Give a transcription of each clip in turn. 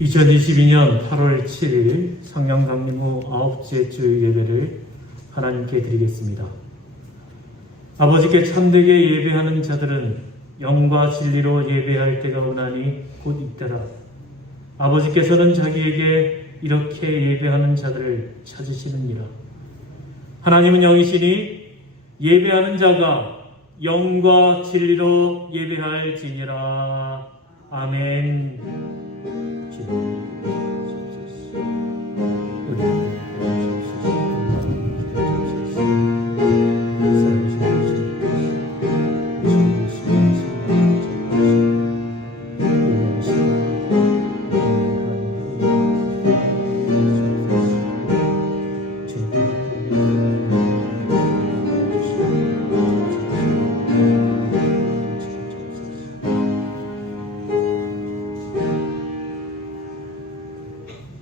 2022년 8월 7일 성령 강림 후 9째 주 예배를 하나님께 드리겠습니다. 아버지께 참되게 예배하는 자들은 영과 진리로 예배할 때가 오나니 곧 이때라. 아버지께서는 자기에게 이렇게 예배하는 자들을 찾으시느니라. 하나님은 영이시니 예배하는 자가 영과 진리로 예배할지니라. 아멘.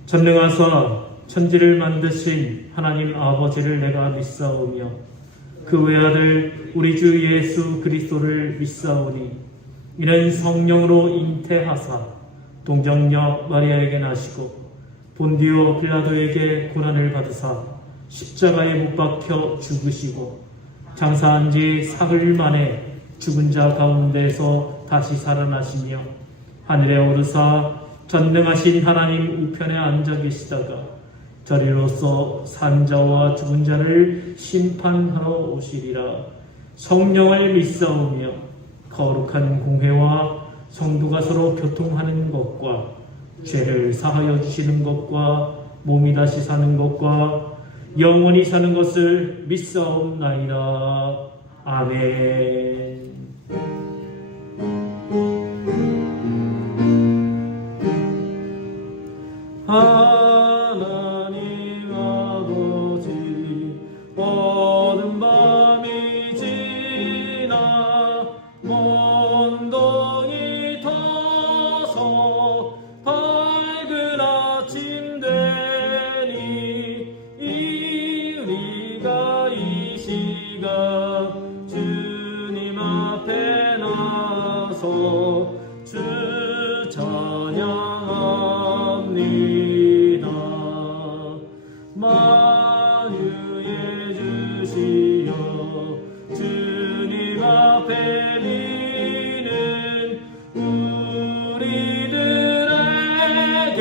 전능하사 천지를 만드신 하나님 아버지를 내가 믿사오며 그 외아들 우리 주 예수 그리스도를 믿사오니 이는 성령으로 잉태하사 동정녀 마리아에게 나시고 본디오 빌라도에게 고난을 받으사 십자가에 못 박혀 죽으시고 장사한 지 사흘 만에 죽은 자 가운데서 다시 살아나시며 하늘에 오르사 전능하신 하나님 우편에 앉아 계시다가 저리로서 산자와 죽은 자를 심판하러 오시리라. 성령을 믿사오며 거룩한 공회와 성도가 서로 교통하는 것과 죄를 사하여 주시는 것과 몸이 다시 사는 것과 영원히 사는 것을 믿사옵나이다. 아멘. 하나님 아버지 어두운 밤이 지나 먼 동이 터서 밝은 아침 되니 우리가 이 시각 주님 앞에 나서 주 찬양합니다. 만유의 주시여 주님 앞에 비는 우리들에게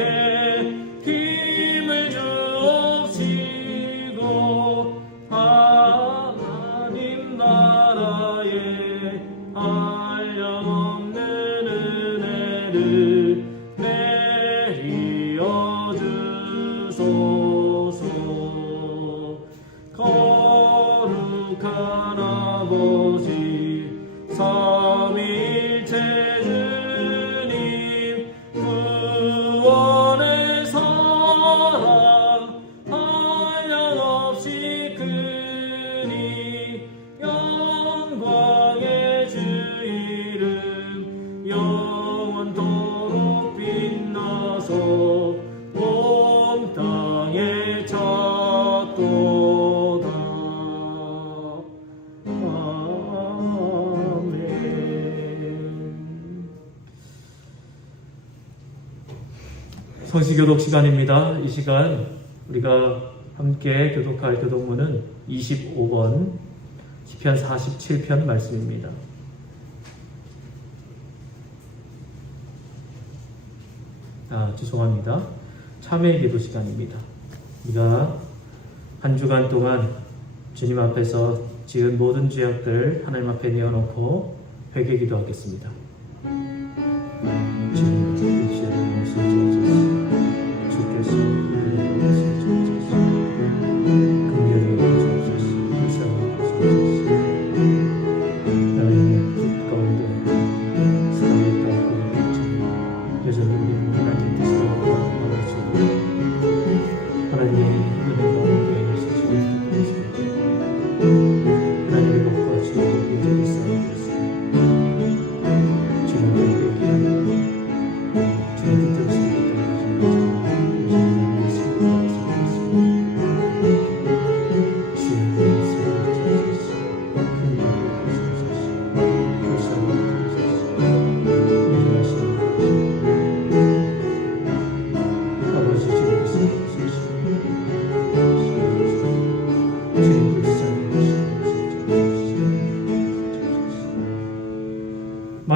힘을 주옵시고 하나님 나라의 한량없는 은혜를 내리어 주소서. 거룩한 아버지 삼위일체 주님 구원의 사랑 한량없이 크니 영광의 주 이름 영원토록 빛나서 온 땅에 찾도다. 성시교독 시간입니다. 이 시간 우리가 함께 교독할 교독문은 25번 시편 47편 말씀입니다. 죄송합니다. 참회 기도 시간입니다. 우리가 한 주간 동안 주님 앞에서 지은 모든 죄악들 하나님 앞에 내어놓고 회개 기도하겠습니다. 주님 이 죄를 용서주옵소서. 주께서 우리를 용서주옵소서. 긍휼히 여겨주옵소서. 불쌍히 여겨주옵소서. 하나님의 빛 가운데 사랑의 땅을 비추며 여전히 우리는 하나님 뜻을 바라보시고 하나님의 은혜 가운데 서시고 있습니다. 하나님의 복과 주의 인정이 쌓여있습니다.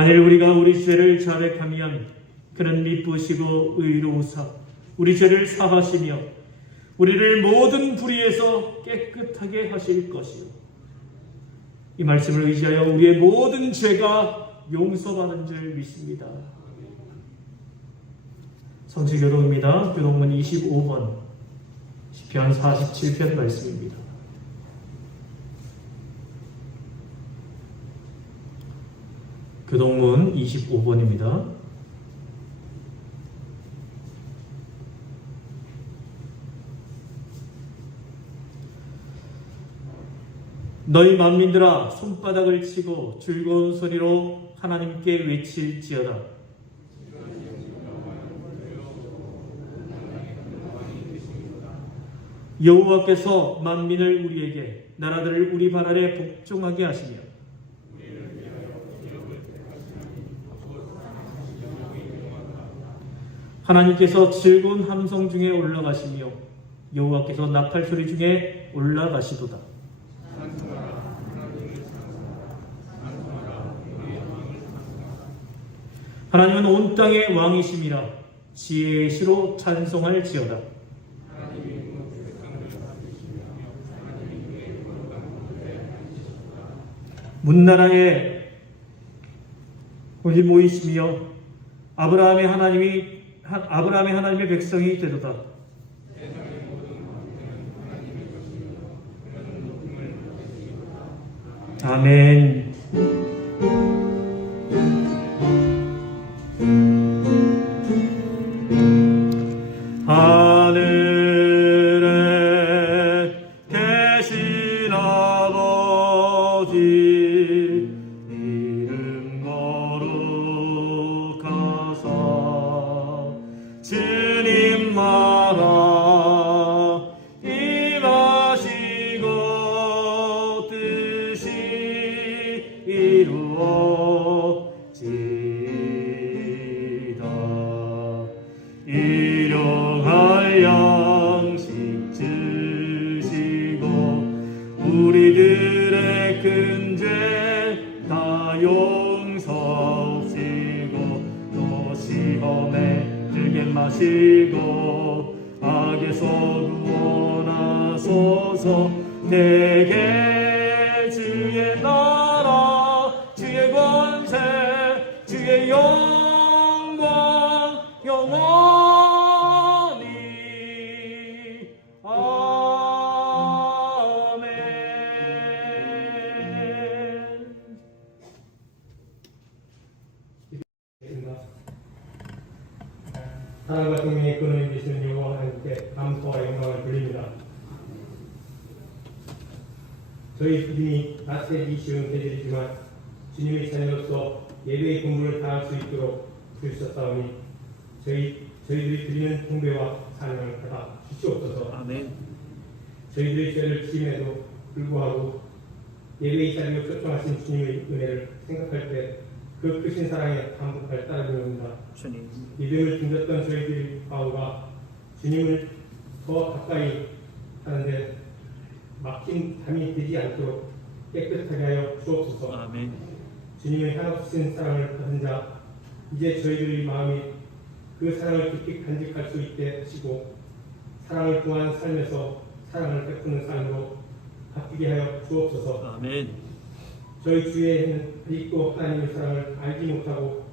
만일 우리가 우리 죄를 자백하면 그는 미쁘시고 의로우사 우리 죄를 사하시며 우리를 모든 불의에서 깨끗하게 하실 것이요. 이 말씀을 의지하여 우리의 모든 죄가 용서받은 줄 믿습니다. 성취교독입니다. 교독문 25번 시편 47편 말씀입니다. 교독문 25번입니다. 너희 만민들아 손바닥을 치고 즐거운 소리로 하나님께 외칠지어다. 여호와께서 만민을 우리에게 나라들을 우리 발 아래 복종하게 하시며 하나님께서 즐거운 함성 중에 올라가시며 여호와께서 나팔 소리 중에 올라가시도다. 하나님은 온 땅의 왕이심이라 지혜의 시로 찬송할지어다. 문나라에 모이시며 아브라함의 하나님의 백성이 되도다. 아멘. 하늘에 계신 아버지 이름 거룩하사 주님 나라 임하시고 뜻이 이루어지이다. 일용할 양식 주시고 우리들의 큰 죄 다 용서하시고 또 시험에 들게 마시고 악에서 구원하소서. 내게 주의 나라 주의 권세 주의 영광 영원히 아멘. 사랑과 생명의 근원이 되시는 여호와 하나님께 감사와 영광을 드립니다. 저희 주님이 낯세기 쉬운 계절이지만 주님의 자녀로서 예배의 본분을 다할 수 있도록 부르셨사오니 저희들이 드리는 통배와 찬양을 받아 주시옵소서. 아멘. 저희들의 죄를 지임에도 불구하고 예배의 자리로 초청하신 주님의 은혜를 생각할 때 그 크신 사랑에 감복할 따름이옵니다. 주님. 믿음을 등졌던 저희들의 마음과 주님을 더 가까이 하는데 막힌 담이 되지 않도록 깨끗하게 하여 주옵소서. 아멘. 주님의 한없으신 사랑을 받은 자 이제 저희들의 마음이 그 사랑을 깊이 간직할 수 있게 하시고 사랑을 구한 삶에서 사랑을 베푸는 삶으로 바뀌게 하여 주옵소서. 아멘. 저희 주위에는 아직도 하나님의 사랑을 알지 못하고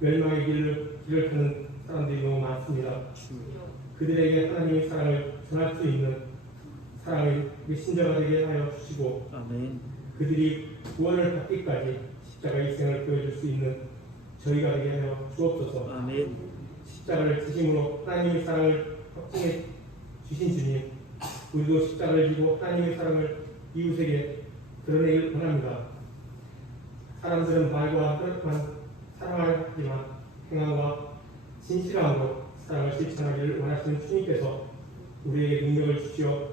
멸망의 길을 가는 사람들이 너무 많습니다. 그들에게 하나님의 사랑을 전할 수 있는 사랑의 메신저가 되게 하여 주시고 아멘. 그들이 구원을 받기까지 십자가의 희생을 보여줄 수 있는 저희가 되게 하여 주옵소서. 아멘. 십자가를 지심으로 하나님의 사랑을 확증해 주신 주님, 우리도 십자가를 지고 하나님의 사랑을 이웃에게 드러내길 원합니다. 사람들은 말과 혈육만 사랑하지만 행함과 진실함으로 사랑을 실천하기를 원하시는 주님께서 우리에게 능력을 주시어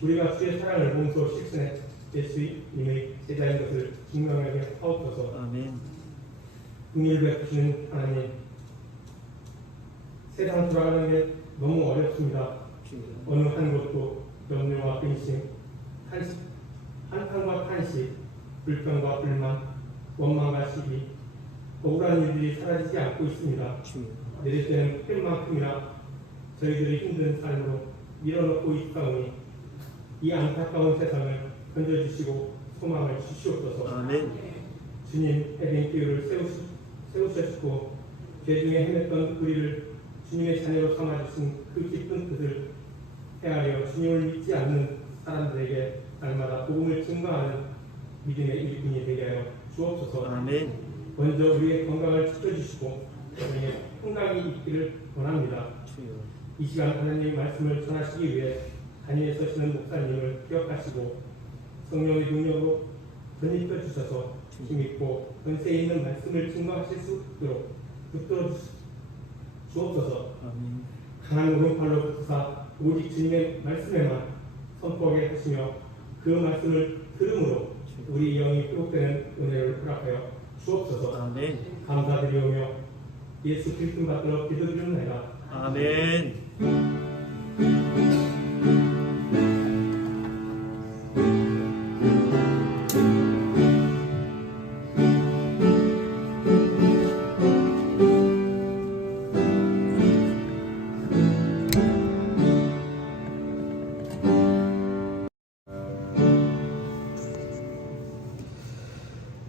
우리가 주의 사랑을 몸소 실천해 예수님의 제자인 것을 증명하게 하옵소서. 아멘. 긍휼 베푸시는 하나님, 세상 돌아가는 게 너무 어렵습니다. 어느 한 곳도 염려와 근심, 한탄과 탄식, 불평과 불만, 원망과 시기, 억울한 일들이 사라지지 않고 있습니다. 내릴 때는 팬만큼이나 저희들이 힘든 삶으로 밀어넣고 있사오니 이 안타까운 세상을 건져주시고 소망을 주시옵소서. 아멘. 주님 해변 기회를 세우셨고 죄 중에 헤맸던 우리를 주님의 자녀로 삼아주신 그 깊은 뜻을 헤아려 주님을 믿지 않는 사람들에게 날마다 복음을 증거하는 믿음의 일꾼이 되게 하여 주옵소서. 아멘. 먼저 우리의 건강을 지켜주시고 우리의 건강이 있기를 원합니다. 이 시간 하나님의 말씀을 전하시기 위해 단위에 서시는 목사님을 기억하시고 성령의 능력으로 덧입혀 주셔서 힘있고 권세 있는 말씀을 증거하실 수 있도록 붙들어 주옵소서. 아멘. 강한 오른팔로 붙사 오직 주님의 말씀에만 선포하게 하시며 그 말씀을 들음으로 우리 영이 회복되는 은혜를 허락하여 주옵소서. 아멘. 감사드리오며 예수 그리스도 받들어 기도드리옵나이다. 아멘.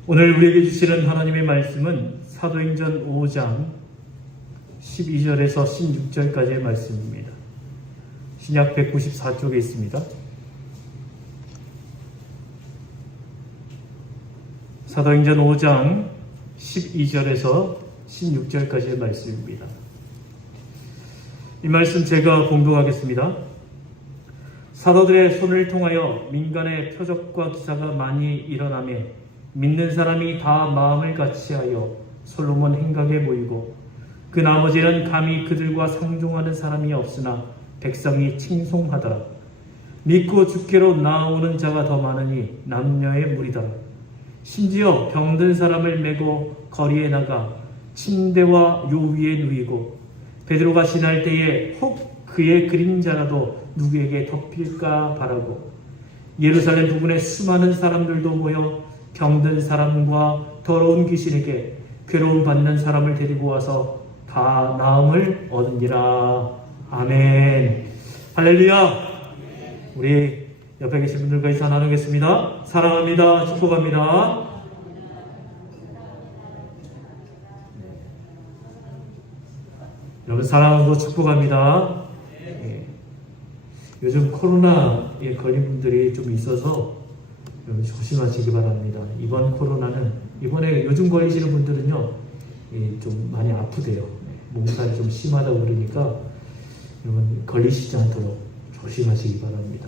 오늘 우리에게 주시는 하나님의 말씀은 사도행전 5장 12절에서 16절까지의 말씀입니다. 신약 194쪽에 있습니다. 사도행전 5장 12절에서 16절까지의 말씀입니다. 이 말씀 제가 봉독하겠습니다. 사도들의 손을 통하여 민간의 표적과 기사가 많이 일어나며 믿는 사람이 다 마음을 같이하여 솔로몬 행각에 모이고 그 나머지는 감히 그들과 상종하는 사람이 없으나 백성이 칭송하더라. 믿고 주께로 나아오는 자가 더 많으니 남녀의 무리다. 심지어 병든 사람을 메고 거리에 나가 침대와 요 위에 누이고 베드로가 지날 때에 혹 그의 그림자라도 누구에게 덮일까 바라고 예루살렘 부근에 수많은 사람들도 모여 병든 사람과 더러운 귀신에게 괴로움 받는 사람을 데리고 와서 다 나음을 얻으니라. 아멘. 할렐루야. 우리 옆에 계신 분들과 인사 나누겠습니다. 사랑합니다. 축복합니다. 여러분 사랑하고 축복합니다. 요즘 코로나에 걸린 분들이 좀 있어서 여러분 조심하시기 바랍니다. 이번 코로나는 이번에 요즘 걸리시는 분들은요 좀 많이 아프대요. 몸살이 좀 심하다고 그러니까 여러분 걸리시지 않도록 조심하시기 바랍니다.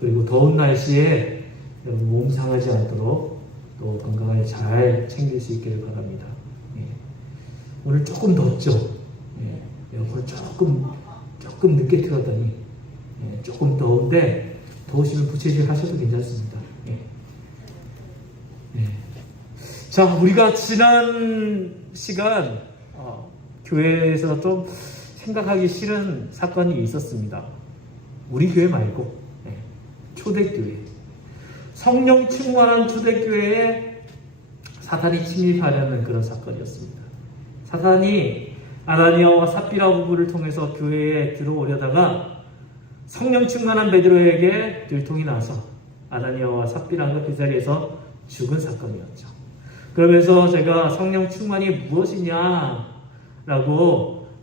그리고 더운 날씨에 여러분 몸 상하지 않도록 또 건강을 잘 챙길 수 있기를 바랍니다. 오늘 조금 덥죠. 에어컨을 조금 늦게 틀었더니 조금 더운데 더우시면 부채질 하셔도 괜찮습니다. 자, 우리가 지난 시간 교회에서 좀 생각하기 싫은 사건이 있었습니다. 우리 교회 말고 초대교회, 성령 충만한 초대교회에 사탄이 침입하려는 그런 사건이었습니다. 사탄이 아나니아와 삽비라 부부를 통해서 교회에 들어오려다가 성령 충만한 베드로에게 들통이 나서 아나니아와 삽비라가 그 자리에서 죽은 사건이었죠. 그러면서 제가 성령 충만이 무엇이냐라고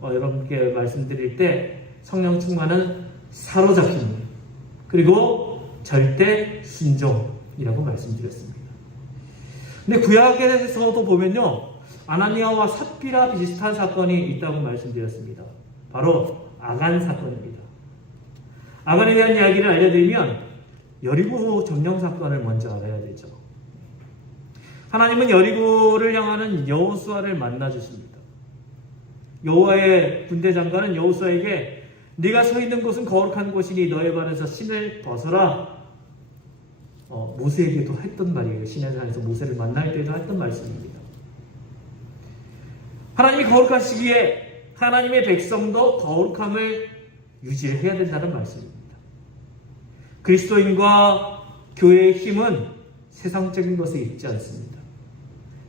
여러분께 말씀드릴 때 성령 충만은 사로잡힘 그리고 절대 순종이라고 말씀드렸습니다. 근데 구약에서도 보면요 아나니아와 삽비라 비슷한 사건이 있다고 말씀드렸습니다. 바로 아간 사건입니다. 아간에 대한 이야기를 알려드리면 여리고 점령 사건을 먼저 알아야 되죠. 하나님은 여리고를 향하는 여호수아를 만나 주십니다. 여호와의 군대 장관은 여호수아에게 네가 서 있는 곳은 거룩한 곳이니 너의 발에서 신을 벗어라. 모세에게도 했던 말이에요. 시내산에서 모세를 만날 때도 했던 말씀입니다. 하나님이 거룩하시기에 하나님의 백성도 거룩함을 유지해야 된다는 말씀입니다. 그리스도인과 교회의 힘은 세상적인 것에 있지 않습니다.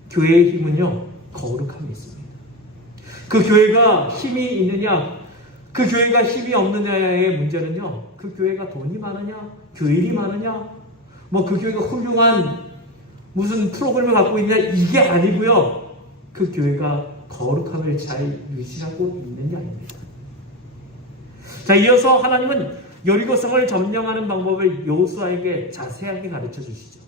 교회의 힘은요 거룩함이 있습니다. 그 교회가 힘이 있느냐, 그 교회가 힘이 없느냐의 문제는요, 그 교회가 돈이 많으냐, 교인이 많으냐, 뭐 그 교회가 훌륭한 무슨 프로그램을 갖고 있냐, 이게 아니고요. 그 교회가 거룩함을 잘 유지하고 있느냐입니다. 자, 이어서 하나님은 여리고성을 점령하는 방법을 여호수아에게 자세하게 가르쳐 주시죠.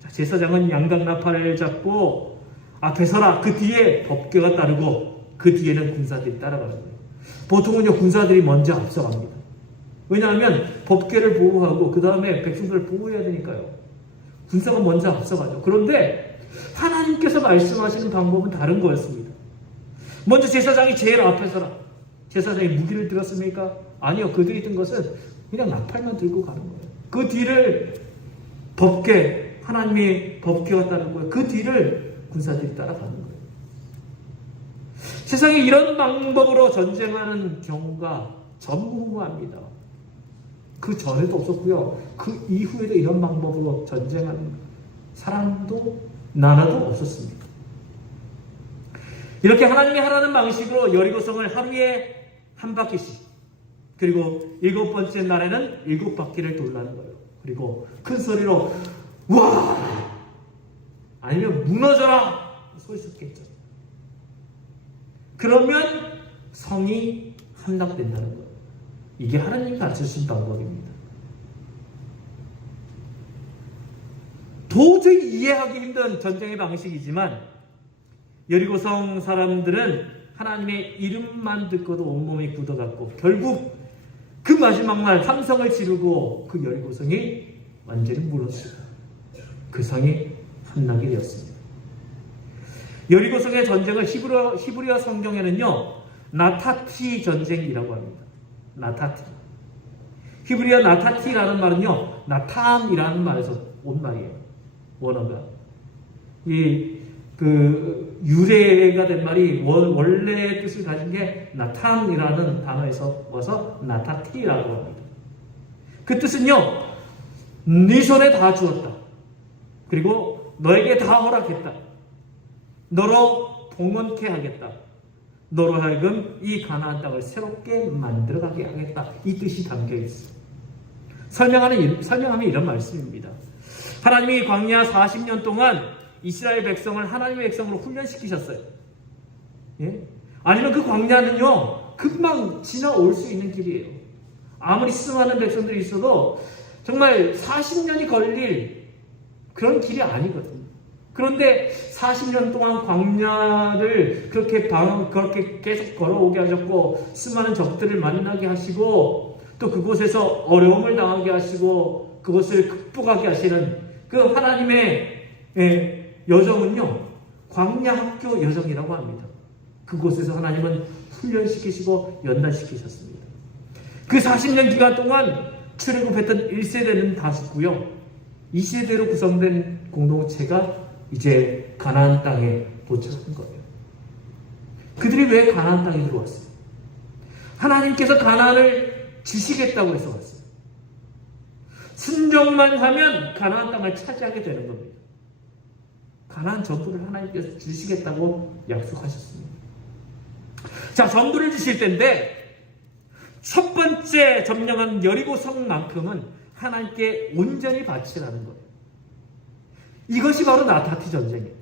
자, 제사장은 양각나팔을 잡고 앞에 서라. 그 뒤에 법궤가 따르고 그 뒤에는 군사들이 따라가는 거예요. 보통은요, 군사들이 먼저 앞서갑니다. 왜냐하면 법궤를 보호하고 그 다음에 백성들을 보호해야 되니까요. 군사가 먼저 앞서가죠. 그런데 하나님께서 말씀하시는 방법은 다른 거였습니다. 먼저 제사장이 제일 앞에 서라. 제사장이 무기를 들었습니까? 아니요. 그들이 든 것은 그냥 나팔만 들고 가는 거예요. 그 뒤를 법궤, 하나님의 법궤가 따르는 거예요. 그 뒤를 군사들이 따라가는 거예요. 세상에 이런 방법으로 전쟁하는 경우가 전무후무합니다. 그 전에도 없었고요. 그 이후에도 이런 방법으로 전쟁하는 사람도 나라도 없었습니다. 이렇게 하나님이 하라는 방식으로 여리고성을 하루에 한 바퀴씩, 그리고 7번째 날에는 7바퀴를 돌라는 거예요. 그리고 큰 소리로 와! 아니면 무너져라! 소리쳤겠죠. 그러면 성이 함락된다는 거예요. 이게 하나님이 가르쳐주신 방법입니다. 도저히 이해하기 힘든 전쟁의 방식이지만 여리고성 사람들은 하나님의 이름만 듣고도 온몸이 굳어갔고 결국 그 마지막 날 함성을 지르고 그 여리고성이 완전히 무너지고 그 성이 함락이 되었습니다. 여리고성의 전쟁을 히브리어 성경에는요, 나타티 전쟁이라고 합니다. 나타티. 히브리어 나타티라는 말은요, 나탐이라는 말에서 온 말이에요. 원어가. 유래가 된 말이 원래의 뜻을 가진 게 나탐이라는 단어에서 와서 나타티라고 합니다. 그 뜻은요, 네 손에 다 주었다. 그리고 너에게 다 허락했다. 너로 봉헌케 하겠다. 너로 하여금 이 가나안 땅을 새롭게 만들어가게 하겠다. 이 뜻이 담겨 있어요. 설명하면 이런 말씀입니다. 하나님이 광야 40년 동안 이스라엘 백성을 하나님의 백성으로 훈련시키셨어요. 예? 아니면 그 광야는요, 금방 지나올 수 있는 길이에요. 아무리 수많은 백성들이 있어도 정말 40년이 걸릴 그런 길이 아니거든요. 그런데 40년 동안 광야를 그렇게 계속 걸어오게 하셨고, 수많은 적들을 만나게 하시고, 또 그곳에서 어려움을 당하게 하시고, 그것을 극복하게 하시는 그 하나님의 여정은요, 광야 학교 여정이라고 합니다. 그곳에서 하나님은 훈련시키시고 연단시키셨습니다. 그 40년 기간 동안 출애굽했던 1세대는 다 죽고요. 2세대로 구성된 공동체가 이제 가나안 땅에 도착한 거예요. 그들이 왜 가나안 땅에 들어왔어요? 하나님께서 가나안을 주시겠다고 해서 왔어요. 순종만 하면 가나안 땅을 차지하게 되는 겁니다. 가나안 전부를 하나님께서 주시겠다고 약속하셨습니다. 자, 전부를 주실 텐데 첫 번째 점령한 여리고성만큼은 하나님께 온전히 바치라는 거예요. 이것이 바로 나타티 전쟁이에요.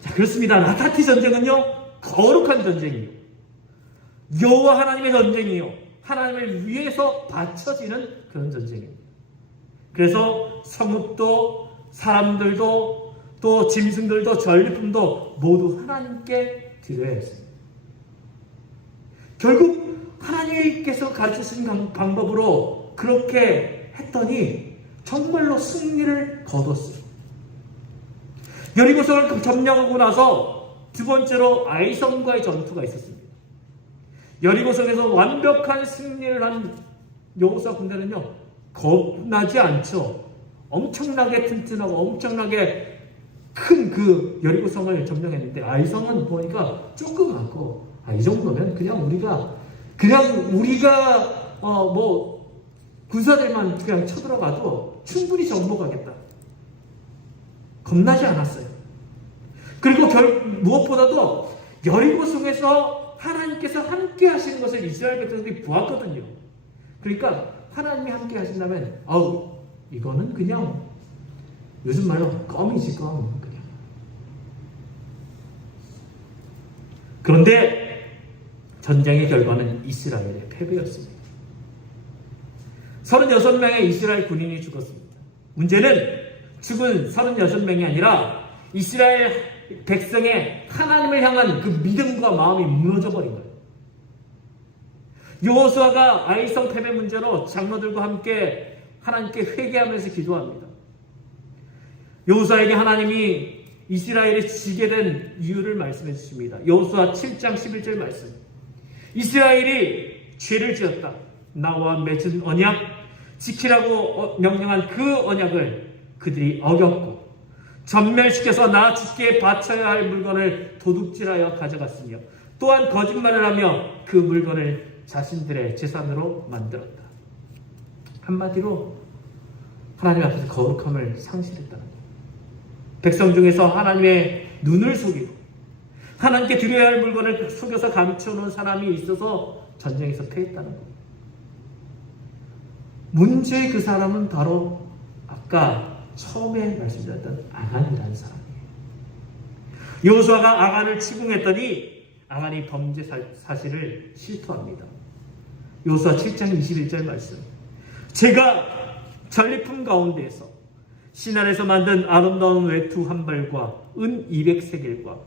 자, 그렇습니다. 나타티 전쟁은요, 거룩한 전쟁이에요. 여호와 하나님의 전쟁이에요. 하나님을 위해서 바쳐지는 그런 전쟁입니다. 그래서 성읍도 사람들도 또 짐승들도 전리품도 모두 하나님께 드려야 했습니다. 결국 하나님께서 가르치신 방법으로 그렇게 했더니 정말로 승리를 거뒀어요. 여리고성을 점령하고 나서 두 번째로 아이성과의 전투가 있었습니다. 여리고성에서 완벽한 승리를 한 여호수아 군대는요, 겁나지 않죠. 엄청나게 튼튼하고 엄청나게 큰 그 여리고성을 점령했는데 아이성은 보니까 조그맣고, 이 정도면 그냥 우리가 군사들만 그냥 쳐들어가도 충분히 정복하겠다. 겁나지 않았어요. 그리고 무엇보다도 여리고 성에서 하나님께서 함께 하시는 것을 이스라엘 백성들이 보았거든요. 그러니까 하나님이 함께 하신다면 이거는 그냥 요즘 말로 껌이지 껌. 그냥. 그런데 전쟁의 결과는 이스라엘의 패배였습니다. 36명의 이스라엘 군인이 죽었습니다. 문제는 죽은 36명이 아니라 이스라엘 백성의 하나님을 향한 그 믿음과 마음이 무너져 버린 거예요. 여호수아가 아이성 패배 문제로 장로들과 함께 하나님께 회개하면서 기도합니다. 여호수아에게 하나님이 이스라엘이 지게 된 이유를 말씀해 주십니다. 여호수아 7장 11절 말씀. 이스라엘이 죄를 지었다. 나와 맺은 언약, 지키라고 명령한 그 언약을 그들이 어겼고 전멸시켜서 나 주께 바쳐야 할 물건을 도둑질하여 가져갔으며 또한 거짓말을 하며 그 물건을 자신들의 재산으로 만들었다. 한마디로 하나님 앞에서 거룩함을 상실했다는 것. 백성 중에서 하나님의 눈을 속이고 하나님께 드려야 할 물건을 속여서 감춰놓은 사람이 있어서 전쟁에서 패했다는 것. 문제의 그 사람은 바로 아까 처음에 말씀드렸던 아간이라는 사람이에요. 여호수아가 아간을 치궁했더니 아간이 범죄 사실을 실토합니다. 여호수아 7장 21절 말씀. 제가 전리품 가운데에서 신안에서 만든 아름다운 외투 한 벌과 은 200세겔과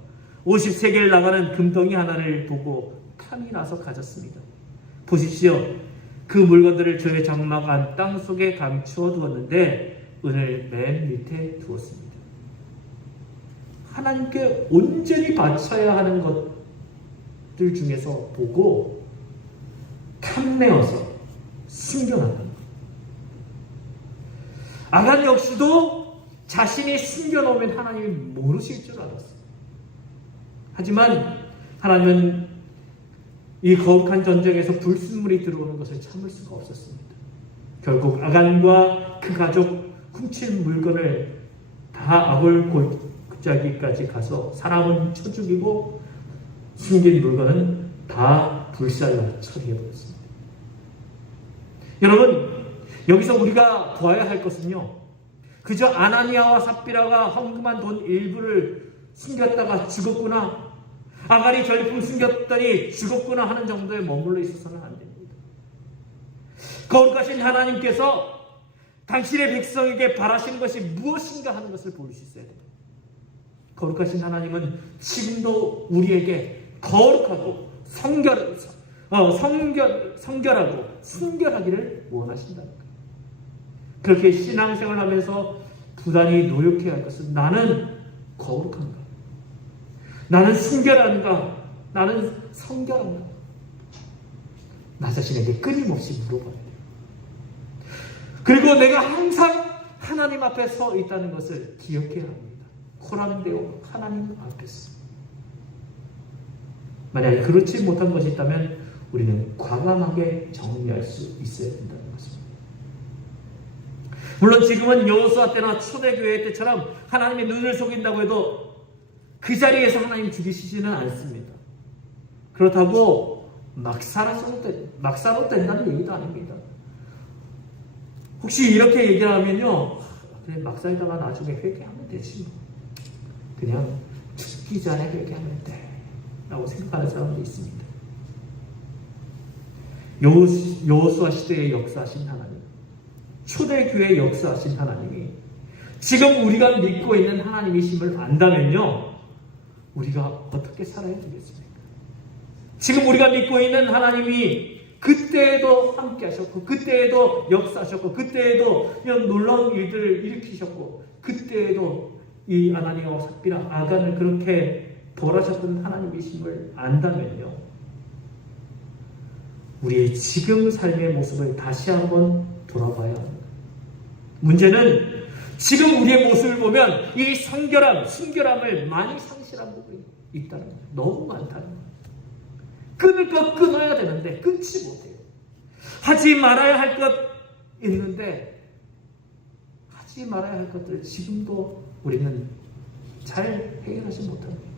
50세겔 나가는 금덩이 하나를 보고 탐이 나서 가졌습니다. 보십시오. 그 물건들을 저의 장막 안 땅 속에 감추어 두었는데 은을 맨 밑에 두었습니다. 하나님께 온전히 바쳐야 하는 것들 중에서 보고 탐내어서 숨겨놨다는 것. 아간 역시도 자신이 숨겨놓으면 하나님이 모르실 줄 알았어요. 하지만 하나님은 이 거룩한 전쟁에서 불순물이 들어오는 것을 참을 수가 없었습니다. 결국 아간과 그 가족 훔친 물건을 다 아골 골짜기까지 가서 사람은 쳐 죽이고 숨긴 물건은 다 불살라 처리해버렸습니다. 여러분, 여기서 우리가 보아야 할 것은요, 그저 아나니아와 삽비라가 헌금한 돈 일부를 숨겼다가 죽었구나, 아간이 전리품 숨겼더니 죽었구나 하는 정도에 머물러 있어서는 안 됩니다. 거룩하신 하나님께서 당신의 백성에게 바라시는 것이 무엇인가 하는 것을 볼 수 있어야 됩니다. 거룩하신 하나님은 지금도 우리에게 거룩하고 성결하고 순결하기를 원하신다는 거예요. 그렇게 신앙생활을 하면서 부단히 노력해야 할 것은 나는 거룩한가? 나는 순결한가? 나는 성결한가? 나 자신에게 끊임없이 물어봐야 돼요. 그리고 내가 항상 하나님 앞에 서 있다는 것을 기억해야 합니다. 코람데오 하나님 앞에서. 만약에 그렇지 못한 것이 있다면 우리는 과감하게 정리할 수 있어야 된다는 것입니다. 물론 지금은 여호수아 때나 초대교회 때처럼 하나님의 눈을 속인다고 해도 그 자리에서 하나님 죽이시지는 않습니다. 그렇다고 막 살아도 된다는 얘기도 아닙니다. 혹시 이렇게 얘기를 하면요, 그래 막 살다가 나중에 회개하면 되지 뭐. 그냥 죽기 전에 회개하면 돼 라고 생각하는 사람도 있습니다. 여호수아 시대에 역사하신 하나님, 초대교회에 역사하신 하나님이 지금 우리가 믿고 있는 하나님이심을 안다면요, 우리가 어떻게 살아야 되겠습니까? 지금 우리가 믿고 있는 하나님이 그때에도 함께 하셨고, 그때에도 역사하셨고, 그때에도 이런 놀라운 일들을 일으키셨고, 그때에도 이 아나니아와 삽비라 아간을 그렇게 벌하셨던 하나님이심을 안다면요, 우리의 지금 삶의 모습을 다시 한번 돌아봐야 합니다. 문제는 지금 우리의 모습을 보면 이 순결함을 많이 상실한 부분이 있다는 거예요. 너무 많다는 거예요. 끊을 것 끊어야 되는데 끊지 못해요. 하지 말아야 할 것 있는데 하지 말아야 할 것들을 지금도 우리는 잘 해결하지 못합니다.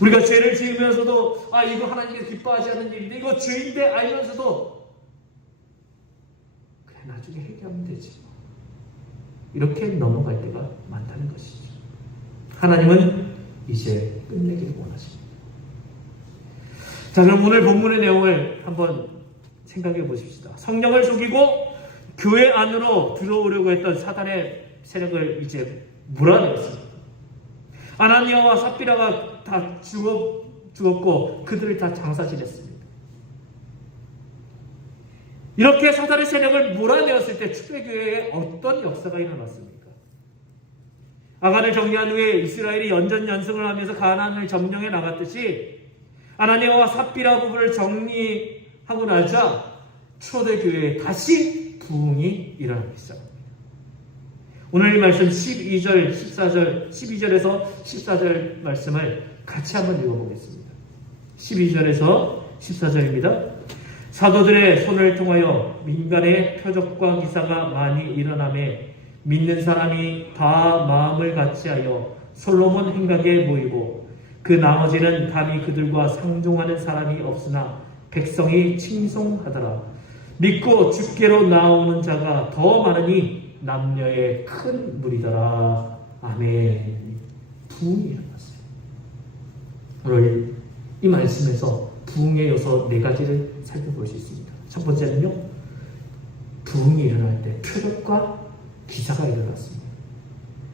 우리가 죄를 지으면서도 이거 하나님께서 기뻐하지 않는 일인데 이거 죄인데 알면서도 그래 나중에 해결하면 되지 이렇게 넘어갈 때가 많다는 것이죠. 하나님은 이제 끝내기를 원하십니다. 자, 그럼 오늘 본문의 내용을 한번 생각해 보십시다. 성령을 속이고 교회 안으로 들어오려고 했던 사단의 세력을 이제 몰아내었습니다. 아나니아와 삽비라가 다 죽었고 그들을 다 장사질했습니다. 이렇게 사단의 세력을 몰아내었을 때 초대교회에 어떤 역사가 일어났습니까? 아간을 정리한 후에 이스라엘이 연전연승을 하면서 가나안을 점령해 나갔듯이 아나니아와 삽비라 부부를 정리하고 나자 초대교회에 다시 부흥이 일어나기 시작합니다. 오늘 이 말씀 12절, 14절, 12절에서 14절 말씀을 같이 한번 읽어보겠습니다. 12절에서 14절입니다. 사도들의 손을 통하여 민간의 표적과 기사가 많이 일어나매 믿는 사람이 다 마음을 같이하여 솔로몬 행각에 모이고 그 나머지는 감히 그들과 상종하는 사람이 없으나 백성이 칭송하더라. 믿고 주께로 나오는 자가 더 많으니 남녀의 큰 무리더라. 아멘. 부흥이 일어났어요. 오늘 이 말씀에서 부흥의 요소 4가지를 살펴볼 수 있습니다. 첫 번째는요, 부흥이 일어날 때 표적과 기사가 일어났습니다.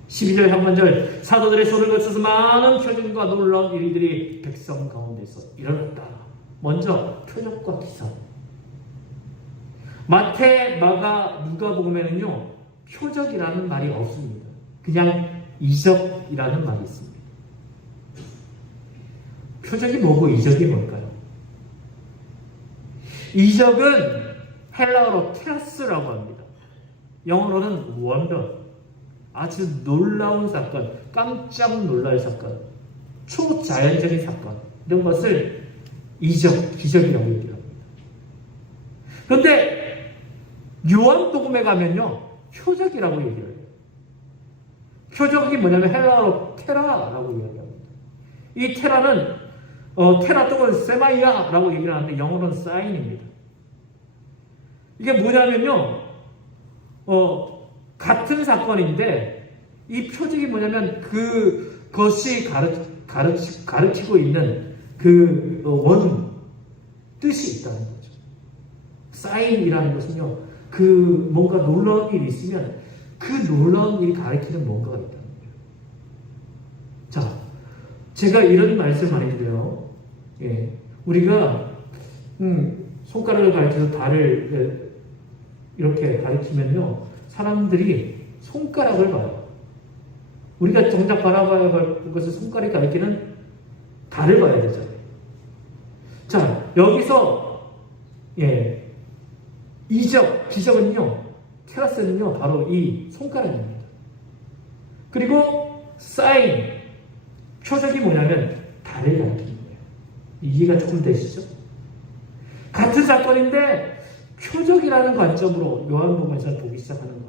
12절 한반절 사도들의 손을 거쳐서 많은 표적과 놀라운 일들이 백성 가운데서 일어났다. 먼저 표적과 기사. 마태, 마가, 누가복음에는요 표적이라는 말이 없습니다. 그냥 이적이라는 말이 있습니다. 표적이 뭐고 이적이 뭘까요? 이적은 헬라어로 테라스라고 합니다. 영어로는 원더, 아주 놀라운 사건, 깜짝 놀랄 사건, 초자연적인 사건, 이런 것을 이적, 기적이라고 얘기합니다. 그런데 요한복음에 가면요 표적이라고 얘기해요. 표적이 뭐냐면 헬라어로 테라라고 이야기합니다. 이 테라는 테라 또는 세마이아라고 얘기를 하는데 영어로는 사인입니다. 이게 뭐냐면요 같은 사건인데 이 표적이 뭐냐면 그것이 가르치고 있는 그 원 뜻이 있다는 거죠. 사인이라는 것은요 그 뭔가 놀라운 일이 있으면 그 놀라운 일이 가리키는 뭔가가 있다는 거예요. 자, 제가 이런 말씀 많이 드려요. 예, 우리가 손가락을 가리켜서 달을 이렇게 가리키면요 사람들이 손가락을 봐요. 우리가 정작 바라봐야 할 것은 손가락이 가리키는 달을 봐야 되잖아요. 자, 여기서 이적, 기적은요 테라스는요 바로 이 손가락입니다. 그리고 사인, 표적이 뭐냐면 달을 가리키는 거예요. 이해가 조금 되시죠? 같은 사건인데 표적이라는 관점으로 요한복음에서 보기 시작하는 거예요.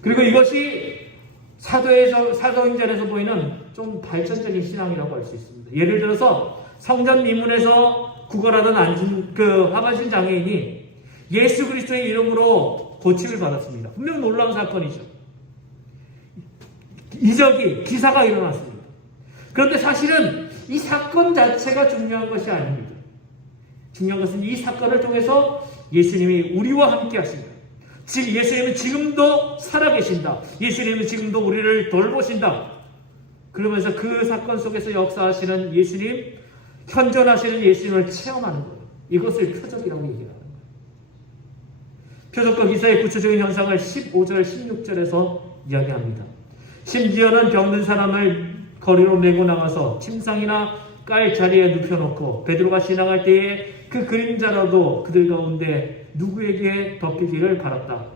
그리고 이것이 사도행전에서 보이는 좀 발전적인 신앙이라고 할 수 있습니다. 예를 들어서 성전 미문에서 구걸하던 하반신 장애인이 예수 그리스도의 이름으로 고침을 받았습니다. 분명 놀라운 사건이죠. 이적이, 기사가 일어났습니다. 그런데 사실은 이 사건 자체가 중요한 것이 아닙니다. 중요한 것은 이 사건을 통해서 예수님이 우리와 함께 하신다. 즉 예수님은 지금도 살아계신다. 예수님은 지금도 우리를 돌보신다. 그러면서 그 사건 속에서 역사하시는 예수님, 현존하시는 예수님을 체험하는 거예요. 이것을 표적이라고 얘기하는 거예요. 표적과 기사의 구체적인 현상을 15절, 16절에서 이야기합니다. 심지어는 병든 사람을 거리로 메고 나가서 침상이나 깔 자리에 눕혀놓고 베드로가 지나갈 때에 그 그림자라도 그들 가운데 누구에게 덮이기를 바랐다.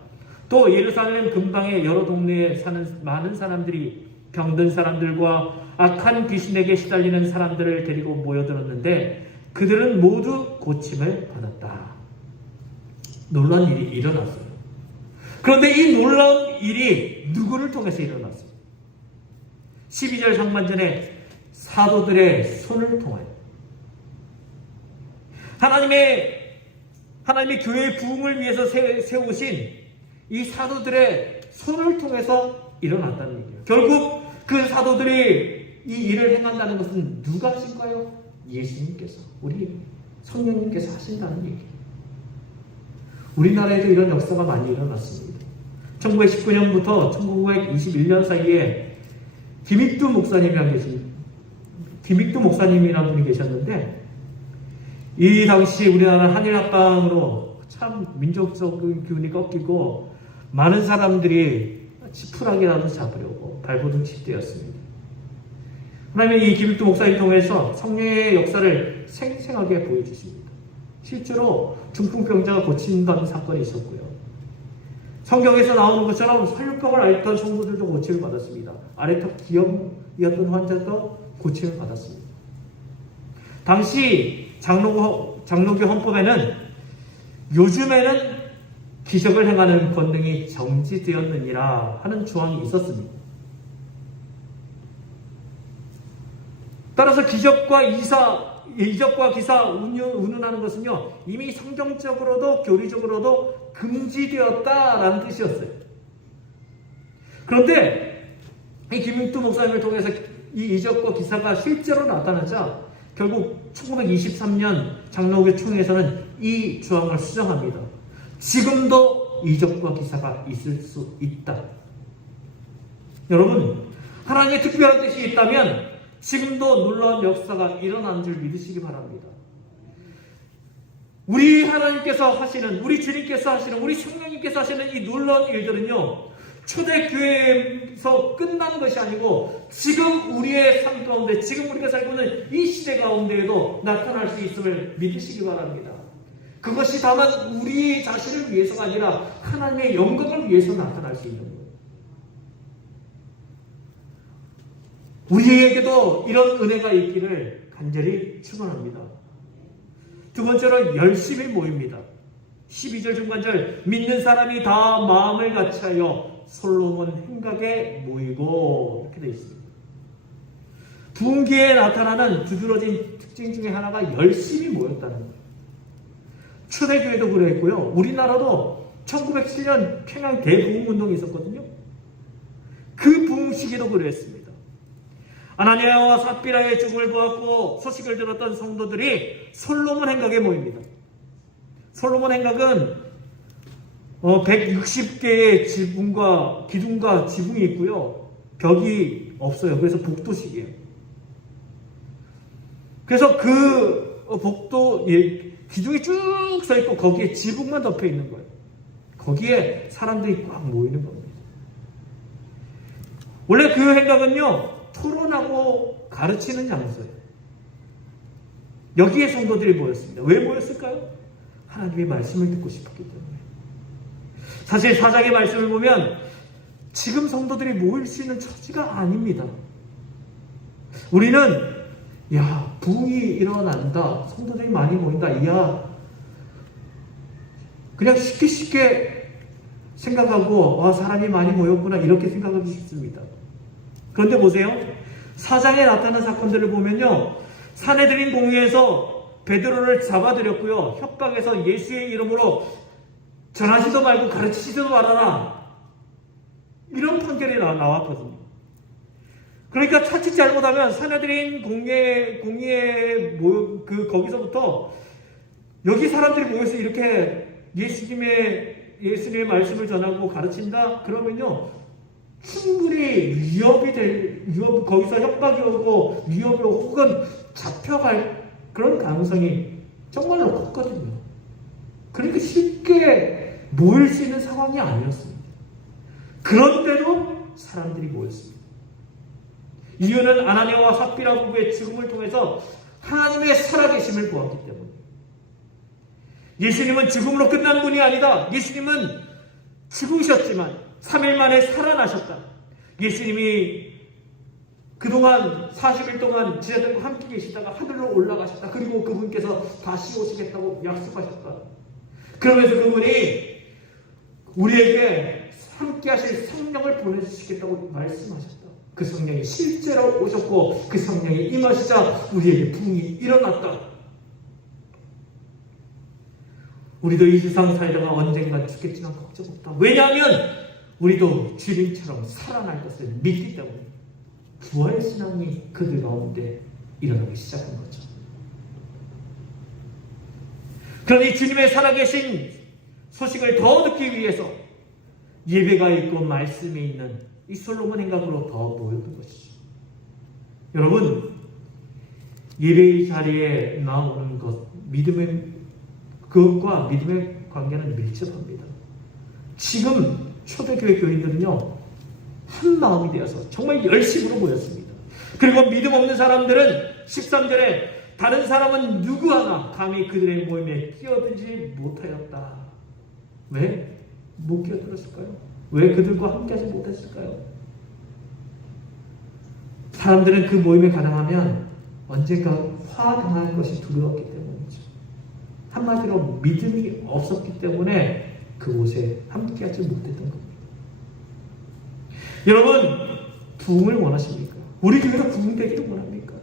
또 예루살렘 근방의 여러 동네에 사는 많은 사람들이 병든 사람들과 악한 귀신에게 시달리는 사람들을 데리고 모여들었는데 그들은 모두 고침을 받았다. 놀라운 일이 일어났어요. 그런데 이 놀라운 일이 누구를 통해서 일어났어요? 12절 상반전에 사도들의 손을 통하여 하나님의 교회의 부흥을 위해서 세우신 이 사도들의 손을 통해서 일어났다는 얘기예요. 결국 그 사도들이 이 일을 행한다는 것은 누가 하신가요? 예수님께서, 우리 성령님께서 하신다는 얘기예요. 우리나라에도 이런 역사가 많이 일어났습니다. 1919년부터 1921년 사이에 김익두 목사님이라는 분이 계셨는데, 이 당시 우리나라 한일합방으로 참 민족적인 기운이 꺾이고 많은 사람들이 지푸라기라도 잡으려고 발버둥 칠 때였습니다. 하나님은 이 김익두 목사님 통해서 성령의 역사를 생생하게 보여주십니다. 실제로 중풍병자가 고친다는 사건이 있었고요. 성경에서 나오는 것처럼 살육병을 앓던 성도들도 고침을 받았습니다. 아래턱 기염이었던 환자도 고침을 받았습니다. 당시 장로교 헌법에는 요즘에는 기적을 행하는 권능이 정지되었느니라 하는 조항이 있었습니다. 따라서 이적과 기사 운운하는 것은요, 이미 성경적으로도 교리적으로도 금지되었다라는 뜻이었어요. 그런데 이 김익두 목사님을 통해서 이 이적과 기사가 실제로 나타나자 결국 1923년 장로교 총회에서는 이 조항을 수정합니다. 지금도 이적과 기사가 있을 수 있다. 여러분, 하나님의 특별한 뜻이 있다면 지금도 놀라운 역사가 일어나는 줄 믿으시기 바랍니다. 우리 하나님께서 하시는, 우리 주님께서 하시는, 우리 성령님께서 하시는 이 놀라운 일들은요, 초대교회에서 끝난 것이 아니고 지금 우리의 삶 가운데, 지금 우리가 살고 있는 이 시대 가운데에도 나타날 수 있음을 믿으시기 바랍니다. 그것이 다만 우리 자신을 위해서가 아니라 하나님의 영광을 위해서 나타날 수 있는 거예요. 우리에게도 이런 은혜가 있기를 간절히 축원합니다. 두 번째로 열심히 모입니다. 12절 중간절, 믿는 사람이 다 마음을 같이하여 솔로몬 행각에 모이고, 이렇게 되어 있습니다. 부흥기에 나타나는 두드러진 특징 중에 하나가 열심히 모였다는 거예요. 초대교회도 그랬고요. 우리나라도 1907년 평양 대부흥운동이 있었거든요. 그 부흥 시기도 그랬습니다. 아나니아와 삽비라의 죽음을 보았고 소식을 들었던 성도들이 솔로몬 행각에 모입니다. 솔로몬 행각은 160개의 지붕과 기둥과 지붕이 있고요. 벽이 없어요. 그래서 복도식이에요. 그래서 그 복도 기둥이 쭉 서 있고 거기에 지붕만 덮여 있는 거예요. 거기에 사람들이 꽉 모이는 겁니다. 원래 그 행각은요, 토론하고 가르치는 장소예요. 여기에 성도들이 모였습니다. 왜 모였을까요? 하나님의 말씀을 듣고 싶었기 때문에. 사실 사장의 말씀을 보면 지금 성도들이 모일 수 있는 처지가 아닙니다. 우리는 부흥이 일어난다, 성도들이 많이 모인다, 그냥 쉽게 생각하고 사람이 많이 모였구나 이렇게 생각하기 쉽습니다. 그런데 보세요. 사장에 나타난 사건들을 보면요, 사내들인 공회에서 베드로를 잡아들였고요, 협박해서 예수의 이름으로 전하지도 말고 가르치지도 말아라, 이런 판결이 나왔거든요. 그러니까 차칫 잘못하면 사내들인 거기서부터 여기 사람들이 모여서 이렇게 예수님의 말씀을 전하고 가르친다 그러면요, 충분히 거기서 협박이 오고 위협이 오고 혹은 잡혀갈 그런 가능성이 정말로 컸거든요. 그러니까 쉽게 모일 수 있는 상황이 아니었습니다. 그런데도 사람들이 모였습니다. 이유는 아나니아와 삽비라 부부의 죽음을 통해서 하나님의 살아계심을 보았기 때문에. 예수님은 죽음으로 끝난 분이 아니다. 예수님은 죽으셨지만 3일 만에 살아나셨다. 예수님이 그동안 40일 동안 제자들과 함께 계시다가 하늘로 올라가셨다. 그리고 그분께서 다시 오시겠다고 약속하셨다. 그러면서 그분이 우리에게 함께 하실 성령을 보내주시겠다고 말씀하셨다. 그 성령이 실제로 오셨고 그 성령이 임하시자 우리에게 부흥이 일어났다. 우리도 이 세상 살다가 언젠간 죽겠지만 걱정 없다. 왜냐하면 우리도 주님처럼 살아날 것을 믿기 때문에 부활 신앙이 그들 가운데 일어나기 시작한 거죠. 그러니 주님의 살아계신 소식을 더 듣기 위해서 예배가 있고 말씀이 있는 이 솔로몬 행각으로 더 모였던 것이죠. 여러분, 예배의 자리에 나오는 것, 그것과 믿음의 관계는 밀접합니다. 지금 초대교회 교인들은요, 한 마음이 되어서 정말 열심으로 모였습니다. 그리고 믿음 없는 사람들은 13절에 다른 사람은 누구 하나 감히 그들의 모임에 끼어들지 못하였다. 왜? 못 끼어들었을까요? 왜 그들과 함께하지 못했을까요? 사람들은 그 모임에 가담하면 언젠가 화당할 것이 두려웠기 때문이죠. 한마디로 믿음이 없었기 때문에 그곳에 함께하지 못했던 겁니다. 여러분, 부흥을 원하십니까? 우리 교회가 부흥되기를 원합니까?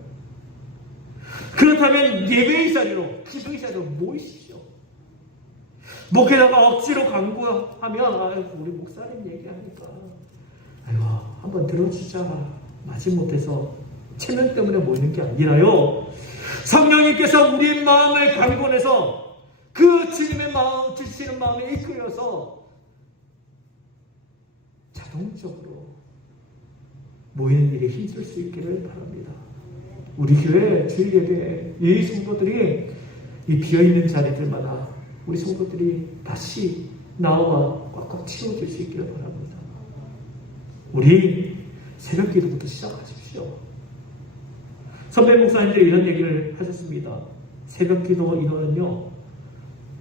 그렇다면 예배의 자리로, 기도의 자리로 모이십시오. 목회자가 억지로 강구하면 우리 목사님 얘기하니까 아이고 한번 들어주자 마지못해서 체면 때문에 모이는 게 아니라요, 성령님께서 우리의 마음을 강권해서 그 주님의 마음, 주시는 마음에 이끌어서 자동적으로 모이는 일에 힘쓸 수 있기를 바랍니다. 우리 교회 주일 예배에 이 성도들이 이 비어있는 자리들마다 우리 성도들이 다시 나와 꽉꽉 채워줄 수 있기를 바랍니다. 우리 새벽 기도부터 시작하십시오. 선배 목사님들이 이런 얘기를 하셨습니다. 새벽 기도 인원은요,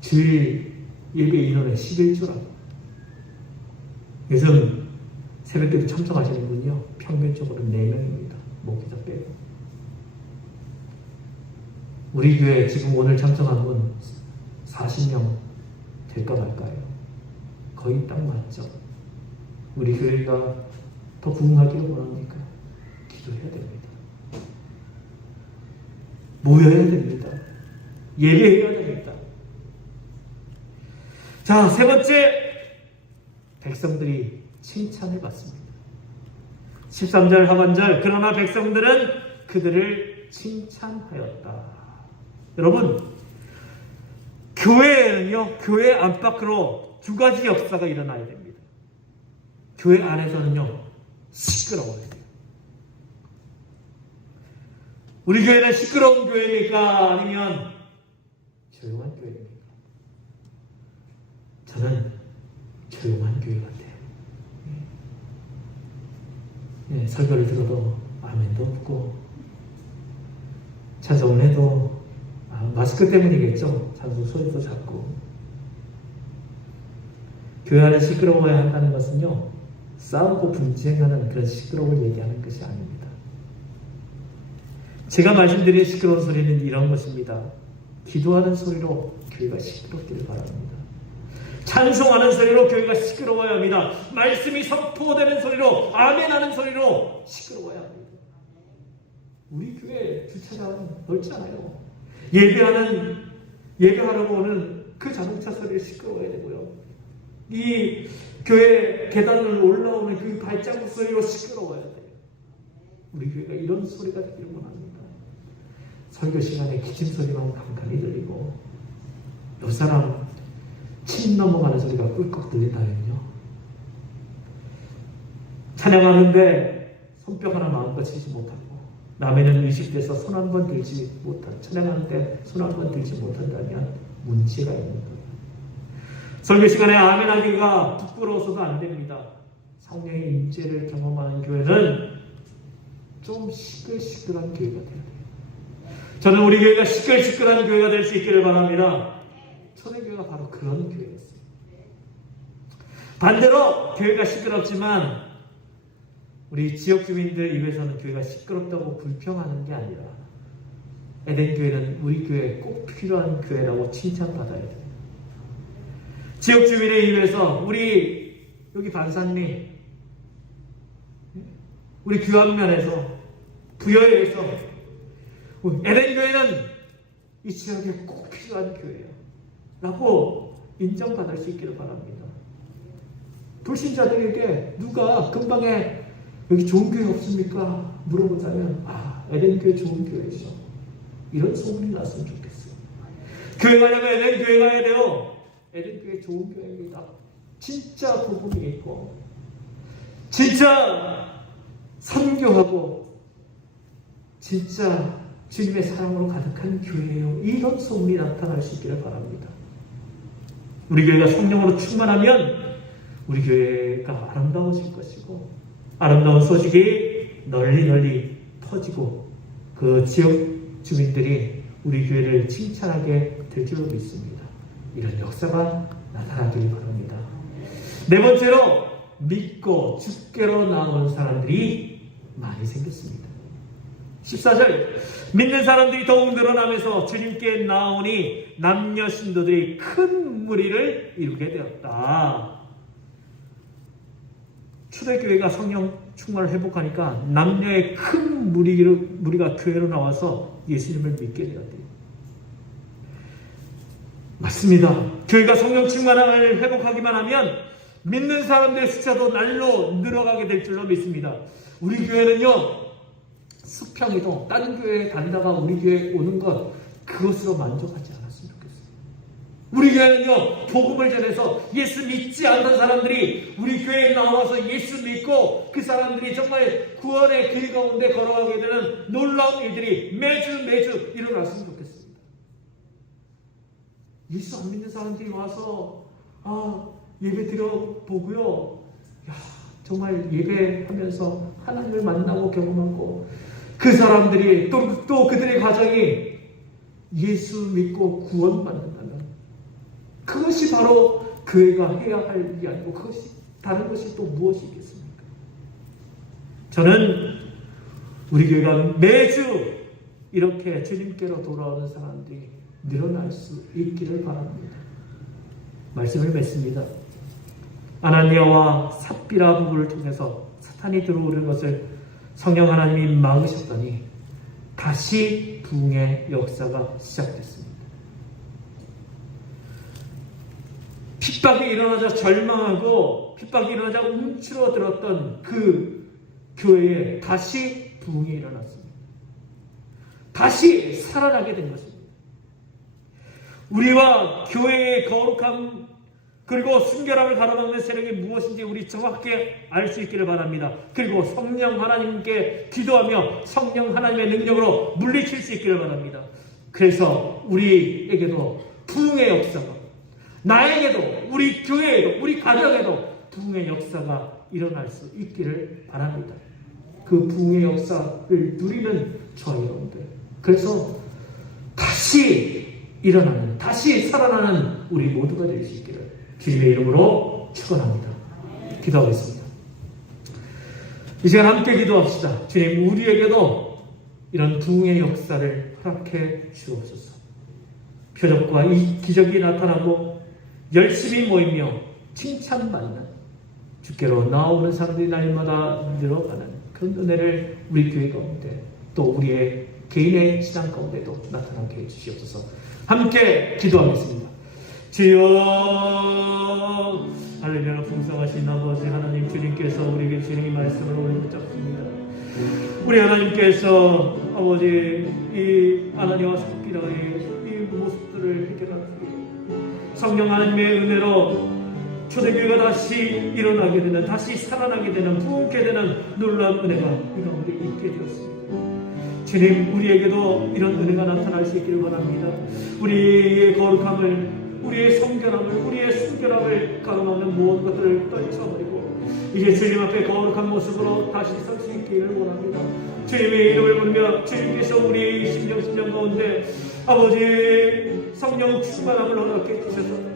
주일 예배 인원의 11조라고. 요즘 새벽 기도 참석하시는 분요, 평균적으로 4명입니다. 목회자 빼고. 우리 교회 지금 오늘 참석한 분 40명 될까 말까요? 거의 딱 맞죠. 우리 교회가 더 부흥하기를 원합니까? 기도해야 됩니다. 모여야 됩니다. 예배해야 됩니다. 자, 세 번째, 백성들이 칭찬을 받습니다. 13절 하반절, 그러나 백성들은 그들을 칭찬하였다. 여러분, 교회에는요, 교회 안팎으로 두 가지 역사가 일어나야 됩니다. 교회 안에서는요, 시끄러워야 돼요. 우리 교회는 시끄러운 교회입니까? 아니면 조용한 교회입니까? 저는 조용한 교회 같아요. 예, 설교를 들어도 아멘도 없고, 찬송을 해도 마스크 때문이겠죠. 찬송 소리도 작고. 교회 안에 시끄러워야 한다는 것은요, 싸우고 분쟁하는 그런 시끄러움을 얘기하는 것이 아닙니다. 제가 말씀드린 시끄러운 소리는 이런 것입니다. 기도하는 소리로 교회가 시끄럽기를 바랍니다. 찬송하는 소리로 교회가 시끄러워야 합니다. 말씀이 선포되는 소리로, 아멘하는 소리로 시끄러워야 합니다. 우리 교회 주차장 넓잖아요. 예배하려고 오는 그 자동차 소리를 시끄러워야 되고요. 이 교회 계단을 올라오는 그 발자국 소리로 시끄러워야 돼요. 우리 교회가 이런 소리가 되기를 원합니다. 설교 시간에 기침 소리만 간간히 들리고, 옆 사람 침 넘어가는 소리가 꿀꺽 들린다면요, 찬양하는데 손뼉 하나 마음껏 치지 못하고, 남에는 의식돼서 손 한 번 들지 못한, 찬양하는데 손 한 번 들지 못한다면 문제가 있는 거예요. 설교 시간에 아멘하기가 부끄러워서도 안 됩니다. 성령의 임재를 경험하는 교회는 좀 시끌시끌한 교회가 돼야 돼요. 저는 우리 교회가 시끌시끌한 교회가 될 수 있기를 바랍니다. 초대교회가 바로 그런 교회였어요. 반대로 교회가 시끄럽지만 우리 지역 주민들 입에서는 교회가 시끄럽다고 불평하는 게 아니라, 에덴 교회는 우리 교회에 꼭 필요한 교회라고 칭찬받아야 돼요. 지역 주민의 입에서 우리 여기 반산리 우리 귀한 면에서 부여에서 에덴 교회는 이 지역에 꼭 필요한 교회예요 라고 인정받을 수 있기를 바랍니다. 불신자들에게 누가 근방에 여기 좋은 교회 없습니까? 물어보자면 에덴 교회 좋은 교회죠. 이런 소문이 났으면 좋겠어요. 교회 가려면 에덴 교회 가야 돼요. 에덴 교회 좋은 교회입니다. 진짜 복음이 있고 진짜 선교하고 진짜 주님의 사랑으로 가득한 교회예요. 이런 소문이 나타날 수 있기를 바랍니다. 우리 교회가 성령으로 충만하면 우리 교회가 아름다워질 것이고 아름다운 소식이 널리 퍼지고 그 지역 주민들이 우리 교회를 칭찬하게 될 줄로 믿습니다. 이런 역사가 나타나길 바랍니다. 네 번째로 믿고 주께로 나온 사람들이 많이 생겼습니다. 14절 믿는 사람들이 더욱 늘어나면서 주님께 나오니 남녀 신도들이 큰 무리를 이루게 되었다. 초대교회가 성령 충만을 회복하니까 남녀의 큰 무리가 교회로 나와서 예수님을 믿게 되었대요. 맞습니다. 교회가 성령 충만을 회복하기만 하면 믿는 사람들의 숫자도 날로 늘어가게 될 줄로 믿습니다. 우리 교회는요, 수평이도 다른 교회에 다니다가 우리 교회에 오는 것, 그것으로 만족하지 않았으면 좋겠어요. 우리 교회는요, 복음을 전해서 예수 믿지 않는 사람들이 우리 교회에 나와서 예수 믿고 그 사람들이 정말 구원의 길 가운데 걸어가게 되는 놀라운 일들이 매주 일어났으면 좋겠습니다. 예수 안 믿는 사람들이 와서 예배 드려보고요, 정말 예배하면서 하나님을 만나고 경험하고 그 사람들이 또 그들의 가정이 예수 믿고 구원받는다면 그것이 바로 교회가 해야 할 일이 아니고 그것이 다른 것이 또 무엇이 있겠습니까? 저는 우리 교회가 매주 이렇게 주님께로 돌아오는 사람들이 늘어날 수 있기를 바랍니다. 말씀을 맺습니다. 아나니아와 삽비라 부부를 통해서 사탄이 들어오는 것을 성령 하나님이 막으셨더니 다시 부흥의 역사가 시작됐습니다. 핍박이 일어나자 절망하고 핍박이 일어나자 움츠러들었던 그 교회에 다시 부흥이 일어났습니다. 다시 살아나게 된 것입니다. 우리와 교회의 거룩함 그리고 순결함을 가로막는 세력이 무엇인지 우리 정확히 알 수 있기를 바랍니다. 그리고 성령 하나님께 기도하며 성령 하나님의 능력으로 물리칠 수 있기를 바랍니다. 그래서 우리에게도 부흥의 역사가, 나에게도, 우리 교회에도, 우리 가정에도 부흥의 역사가 일어날 수 있기를 바랍니다. 그 부흥의 역사를 누리는 저와 여러분들, 그래서 다시 일어나는, 다시 살아나는 우리 모두가 될 수 있기를 주님의 이름으로 축원합니다. 기도하겠습니다. 이 시간 함께 기도합시다. 주님, 우리에게도 이런 부흥의 역사를 허락해 주옵소서. 표적과 이 기적이 나타나고 열심히 모이며 칭찬받는 주께로 나오는 사람들이 날마다 늘어가는 그런 은혜를 우리 교회 가운데 또 우리의 개인의 신앙 가운데도 나타나게 해주시옵소서. 함께 기도하겠습니다. 주여, 할렐루야. 풍성하신 아버지 하나님, 주님께서 우리에게 주님의 말씀을 오늘 붙잡습니다. 우리 하나님께서 아버지 이 아나니아와 삽비라의 이 모습들을 해결하시고 성령 하나님의 은혜로 초대교회가 다시 일어나게 되는, 다시 살아나게 되는, 부흥케 되는 놀라운 은혜가 이 가운데 있게 되었습니다. 주님, 우리에게도 이런 은혜가 나타날 수 있기를 바랍니다. 우리의 거룩함을, 우리의 성결함을, 우리의 순결함을 가로막는 모든 것들을 떨쳐버리고 이제 주님 앞에 거룩한 모습으로 다시 설 수 있기를 원합니다. 주님의 이름을 부르며 주님께서 우리의 심령 가운데 아버지 성령 충만함을 허락해 주셔서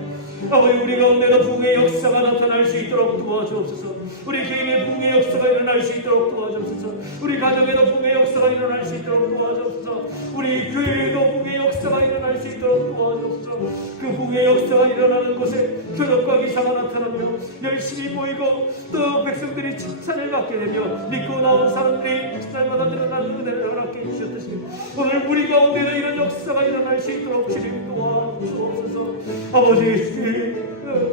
아버지 우리 가운데도 부흥의 역사가 나타날 수 있도록 도와주옵소서. 우리 개인의 부흥의 역사가 일어날 수 있도록 도와주옵소서. 우리 가정에도 부흥의 역사가 일어날 수 있도록 도와주옵소서. 우리 교회에도 부흥의 역사가 일어날 수 있도록 도와주옵소서. 그 부흥의 역사가 일어나는 곳에 교역과 기사가 나타나며 열심히 모이고 또 백성들이 칭찬을 받게 되며 믿고 나온 사람들이 날마다 늘어나는 은혜를 허락해 주셨듯이 오늘 우리 가운데도 이런 역사가 일어날 수 있도록 주님 도와주옵소서. 아버지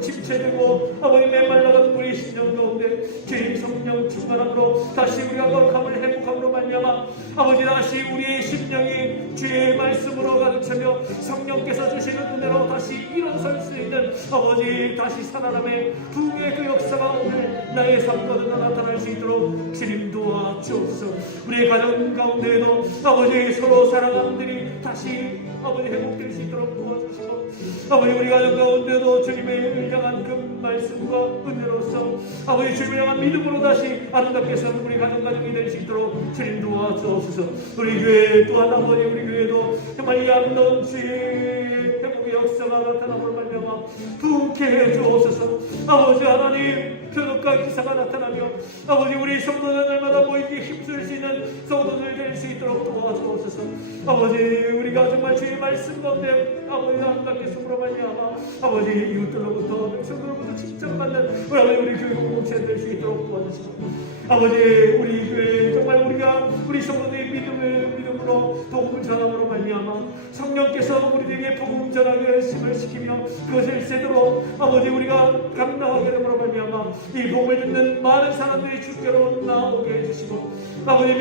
침체되고 아버지 메말라간 우리 신령 가운데 주님 성령 충만함으로 다시 우리가 거룩함을 회복함으로 말미암아 아버지 다시 우리의 심령이 주의 말씀으로 가득 차며 성령께서 주시는 은혜로 다시 일어설 수 있는 아버지 다시 살아남의 부흥의 그 역사가 오늘 나의 삶 가운데 나타날 수 있도록 주님 도와주옵소서. 우리의 가정 가운데에도 아버지 서로 사랑하는 들이 다시 아버지 회복될 수 있도록 도와주시고 아버지 우리 가정 가운데도 주님의 향한 그 말씀과 은혜로서 아버지 주님을 향한 믿음으로 다시 아름답게 사는 우리 가정이 될 수 있도록 주님 도와주옵소서. 우리 교회 또한 아버지 우리 교회도 정말 이 아름다운 주의 회복의 역사가 나타남으로 말미암아 부흥케 해주옵소서. 아버지 하나님 교독과 기사가 나타나며 아버지 우리 성도들 날마다 모이기 힘쓸 수 있는 성도들 될 수 있도록 도와주옵소서. 아버지 우리가 정말 주의 말씀 가운데 아버지 아름답게 숨으로 말미암아 아버지 이웃들로부터 백성들로부터 칭찬받는 우리 아버지 우리 교회 공동체 될 수 있도록 도와주시고 아버지 우리 교회 정말 우리가 우리 성도들의 믿음으로 복음을 전함으로 말미암아 성령께서 우리에게 복음 전하게 열심을 시키며 그것을 세도록 아버지 우리가 감당하게 됨으로 말미암아 이 복음을 듣는 많은 사람들이 주께로 나오게 해주시고 아버지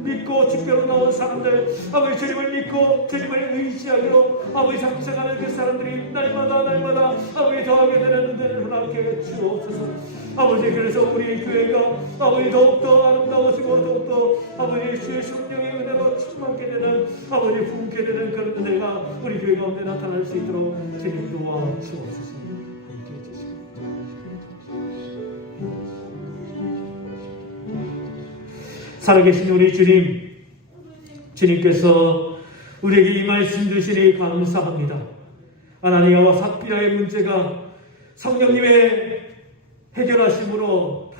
믿고 주께로 나온 사람들 아버지 주님을 믿고 주님을 의지하기로 아버지 상승하는 그 사람들이 날마다 아버지 더하게 되는 은혜를 허락해 주옵소서. 아버지 그래서 우리 교회가 아버지 더욱더 아름다워지고 더욱더 아버지 주의 성령의 은혜로 충만케 되는 아버지 부흥케 되는 그런 은혜가 우리 교회 가운데 나타날 수 있도록 주님 도와주옵소서. 함께해 주시고 살아계신 우리 주님께서 우리에게 이 말씀 주시니 감사합니다. 아나니아와 삽비라의 문제가 성령님의 해결하심으로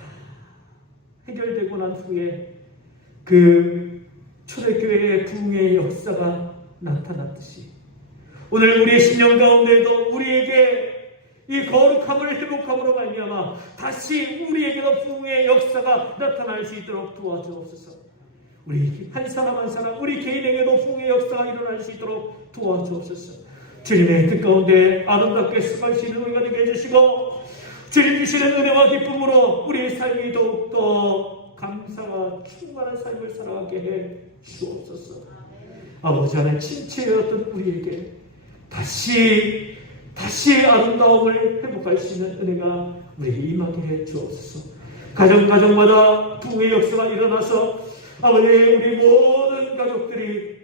해결되고 난 후에 그 초대교회의 부흥의 역사가 나타났듯이 오늘 우리의 신령 가운데에도 우리에게 이 거룩함을 회복함으로 말미암아 다시 우리에게도 부흥의 역사가 나타날 수 있도록 도와주옵소서. 우리 한 사람 한 사람 우리 개인에게도 부흥의 역사가 일어날 수 있도록 도와주옵소서. 주님의 뜻 가운데 아름답게 승할 수 있는 우리가 되게 해주시고 주님 주시는 은혜와 기쁨으로 우리의 삶이 더욱더 감사와 충만한 삶을 살아가게 해 주옵소서. 아버지 하나님 침체였던 우리에게 다시 아름다움을 회복할 수 있는 은혜가 우리에게 임하게 해 주옵소서. 가정마다 부흥의 역사가 일어나서 아버지 우리 모든 가족들이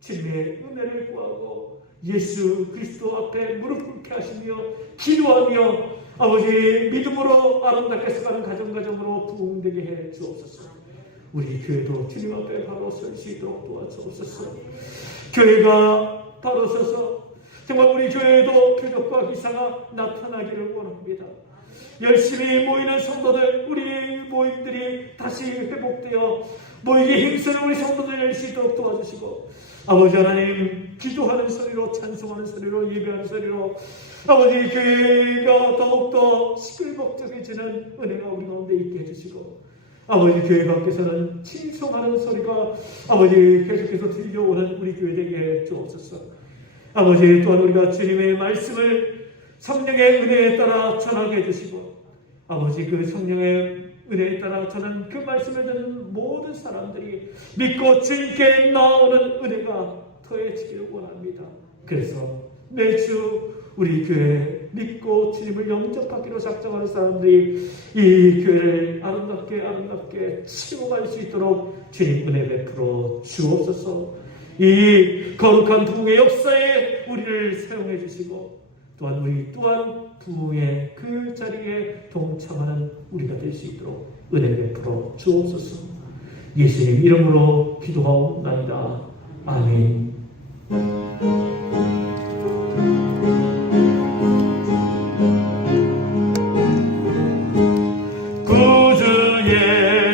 주님의 은혜를 구하고 예수 그리스도 앞에 무릎 꿇게 하시며 기도하며 아버지 믿음으로 아름답게 서가는 가정으로 부흥되게 해 주옵소서. 우리 교회도 주님 앞에 바로 설 수 있도록 도와주옵소서. 교회가 바로 서서 정말 우리 교회에도 표적과 기사가 나타나기를 원합니다. 열심히 모이는 성도들, 우리 모임들이 다시 회복되어 모이기 힘쓰는 우리 성도들 될 수 있도록 도와주시고 아버지 하나님 기도하는 소리로 찬송하는 소리로 예배하는 소리로 아버지 교회가 더욱더 시끌벅적해지는 은혜가 우리 가운데 있게 해주시고 아버지 교회 밖에서는 칭송하는 소리가 아버지 계속해서 들려오는 우리 교회 되게 해 주옵소서. 아버지 또한 우리가 주님의 말씀을 성령의 은혜에 따라 전하게 해주시고 아버지 그 성령의 은혜에 따라 저는 그 말씀을 듣는 모든 사람들이 믿고 주님께 나오는 은혜가 더해지기를 원합니다. 그래서 매주 우리 교회 믿고 주님을 영접하기로 작정하는 사람들이 이 교회를 아름답게 치고갈 수 있도록 주님 은혜 베풀어 주옵소서. 이 거룩한 부흥의 역사에 우리를 사용해 주시고 또한 우리 또한 부흥의 그 자리에 동참하는 우리가 될 수 있도록 은혜 베풀어 주옵소서. 예수님 이름으로 기도하옵나이다. 아멘. 구주의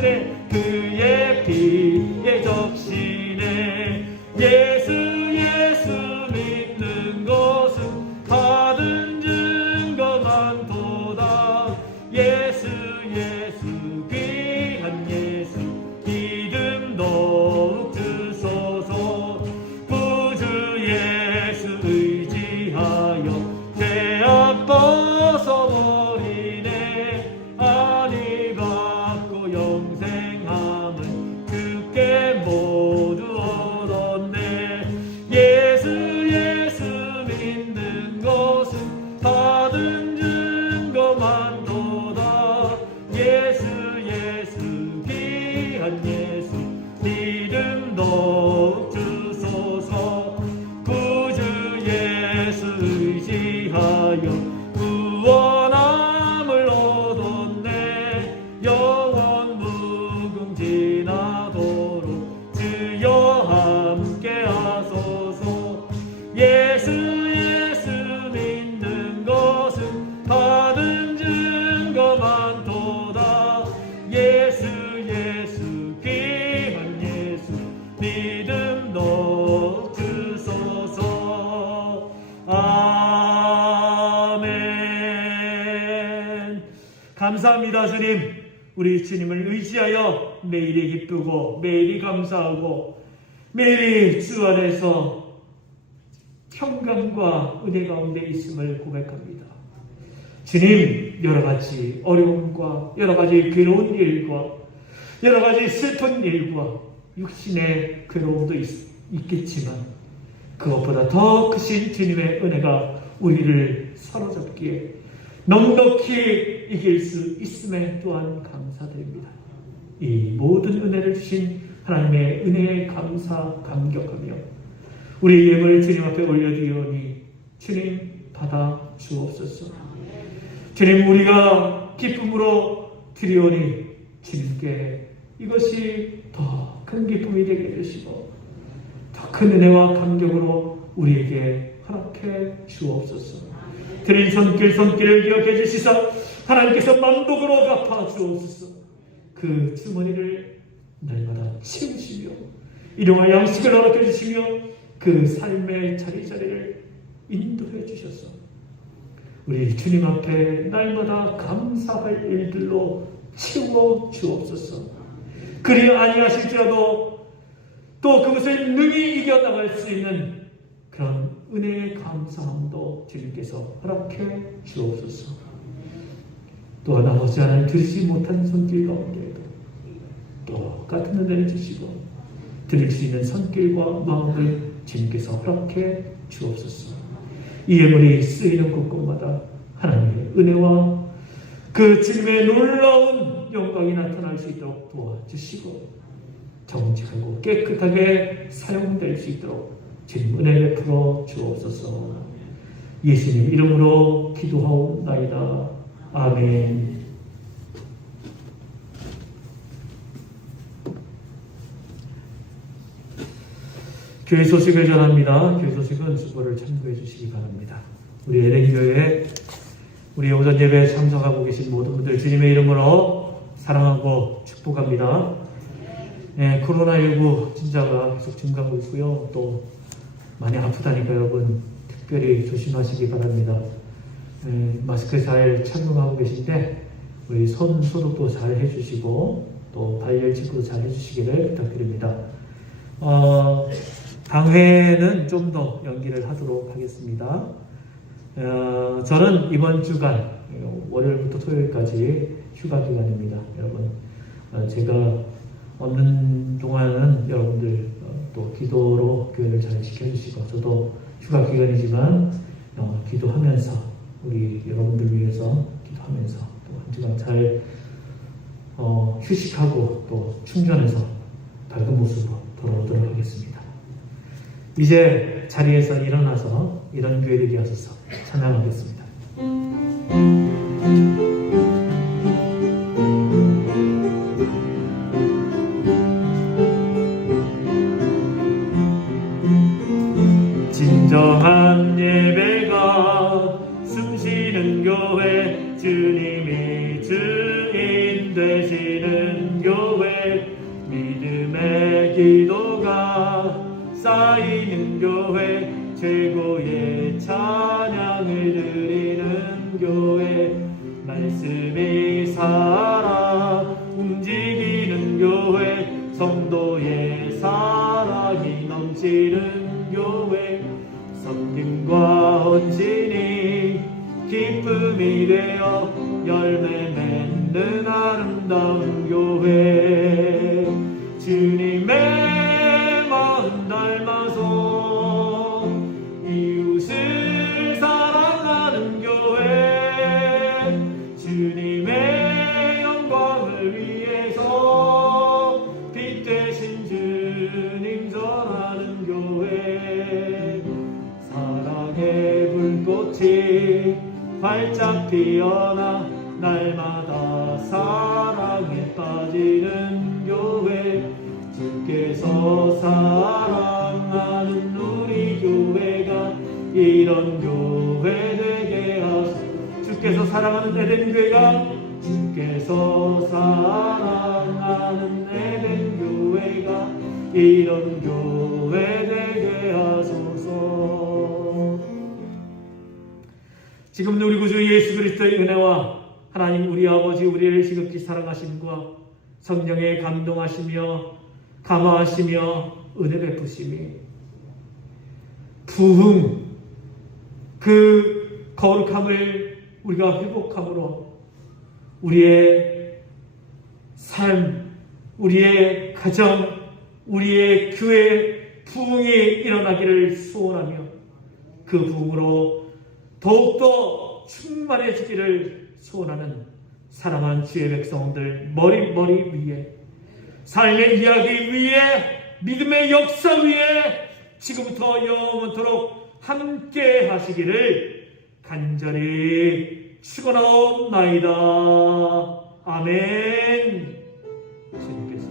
적시네 그의 피에 적시네 예수 믿는 것은 받은 증거 많도다 예수 귀한 예수 믿음 더욱 주소서 구주 예수 의지하여 죄악 벗어버리네 안위 받고 영생함을 주께 모두 얻었네 예수 믿는 것은 받은 증거 많도다 예수 귀한 예수 믿음 더욱 주소서 구주 예수 의지하여 구원함을 얻었네 영원 무궁지나도록 주여 함께 하소서 예수 믿는 것은 받은 증거 많도다 예수 귀한 예수 믿음 더욱 주소서 아멘. 감사합니다. 주님, 우리 주님을 의지하여 매일이 기쁘고 매일이 감사하고 매일이 주 안에서 평강과 은혜 가운데 있음을 고백합니다. 주님, 여러 가지 어려움과 여러 가지 괴로운 일과 여러 가지 슬픈 일과 육신의 괴로움도 있겠지만 그것보다 더 크신 주님의 은혜가 우리를 사로잡기에 넉넉히 이길 수 있음에 또한 감사드립니다. 이 모든 은혜를 주신 하나님의 은혜에 감사 감격하며 우리 예물을 주님 앞에 올려드리오니 주님 받아 주옵소서. 주님, 우리가 기쁨으로 드리오니 주님께 이것이 더 큰 기쁨이 되게 해주시고 더 큰 은혜와 감격으로 우리에게 허락해 주옵소서. 드린 손길을 기억해 주시사 하나님께서 만복으로 갚아 주옵소서. 그 주머니를 날마다 채우시며 일용할 양식을 허락해 주시며 그 삶의 자리자리를 인도해 주셔서 우리 주님 앞에 날마다 감사할 일들로 채워 주옵소서. 그리 아니하실지라도 또 그것을 능히 이겨나갈 수 있는 그런 은혜의 감사함도 주님께서 허락해 주옵소서. 또 나머지 하나님 들지 못한 손길 가운데에도 똑같은 은혜를 주시고 드릴 수 있는 손길과 마음을 주님께서 허락해 주옵소서. 이 예물이 쓰이는 곳곳마다 하나님의 은혜와 그 주님의 놀라운 영광이 나타날 수 있도록 도와주시고 정직하고 깨끗하게 사용될 수 있도록 주님 은혜를 베풀어 주옵소서. 예수님 이름으로 기도하옵나이다. 아멘. 교회 소식을 전합니다. 교회 소식은 수고를 참고해 주시기 바랍니다. 우리 에덴교회 우리 오전 예배에 참석하고 계신 모든 분들 주님의 이름으로 사랑하고 축복합니다. 네, 코로나19 진짜가 계속 증가하고 있고요. 또 많이 아프다니까 여러분 특별히 조심하시기 바랍니다. 네, 마스크 잘 착용하고 계신데 우리 손 소독도 잘 해주시고 또 발열 체크도 잘 해주시기를 부탁드립니다. 당회는 좀 더 연기를 하도록 하겠습니다. 저는 이번 주간 월요일부터 토요일까지 휴가 기간입니다. 여러분 제가 없는 동안은 여러분들 또 기도로 교회를 잘 지켜주시고 저도 휴가 기간이지만 기도하면서 우리 여러분들 위해서 기도하면서 또 한 주간 잘 휴식하고 또 충전해서 밝은 모습으로 돌아오도록 하겠습니다. 이제 자리에서 일어나서 이런 교회들이 하소서 찬양하겠습니다. 진정한 예배가 숨쉬는 교회 주님이 주인 되시는 교회 쌓이는 교회, 최고의 찬양을 드리는 교회, 말씀이 살아 움직이는 교회, 성도의 사랑이 넘치는 교회, 섬김과 헌신이 기쁨이 되어 열매 맺는 아름다운 교회, 주님의 마음 닮아서 이웃을 사랑하는 교회, 주님의 영광을 위해서 빛 되신 주님 전하는 교회, 사랑의 불꽃이 활짝 피어나 날마다 사랑에 빠지는 교회, 주께서 사랑하는 우리 교회가 이런 교회 되게 하소서. 주께서 사랑하는 에덴 교회가, 주께서 사랑하는 에덴 교회가 이런 교회 되게 하소서. 지금도 우리 구주 예수 그리스도의 은혜와 하나님 우리 아버지 우리를 지극히 사랑하심과 성령의 감동하시며 감화하시며 은혜 베푸심이 부흥 그 거룩함을 우리가 회복함으로 우리의 삶, 우리의 가정, 우리의 교회 부흥이 일어나기를 소원하며 그 부흥으로 더욱더 충만해지기를 소원하는 사랑한 주의 백성들 머리 위에, 삶의 이야기 위에, 믿음의 역사 위에 지금부터 영원토록 함께 하시기를 간절히 축원하옵나이다. 아멘. 주님께서